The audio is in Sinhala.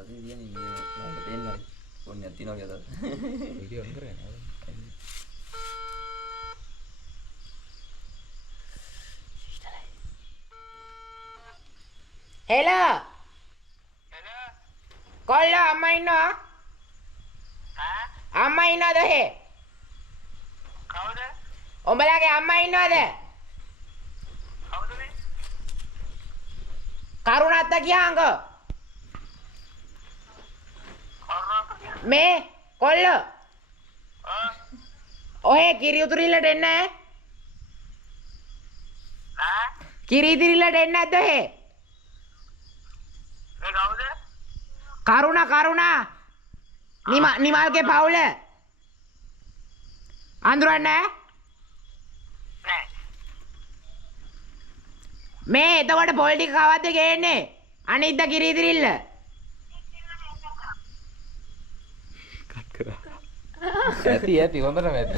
tadi dia nih mau betain lagi punya Tino gitu video keren hello කොල්ලෝ අම්මා ඉන්නවා අම්මා ඉන්නවද හේ කවුද? උඹලාගේ අම්මා ඉන්නවද කවුද මේ? කරුණාත්ත කියංග මේ කොල්ලෝ ඔහේ කිරි උතුරිල්ලට එන්න කිරි ඉදිරිල්ලට එන්න නැද්ද ඔහේ මේ කවුද? කරුණා නිමල්ගේ පවුල අඳුරන්නේ නෑ. මේ එතකොට පොල් ටික කවද්ද ගේන්නේ අනිද්දා කිරි ඉදිරිල්ල ඇති හොඳටම ඇති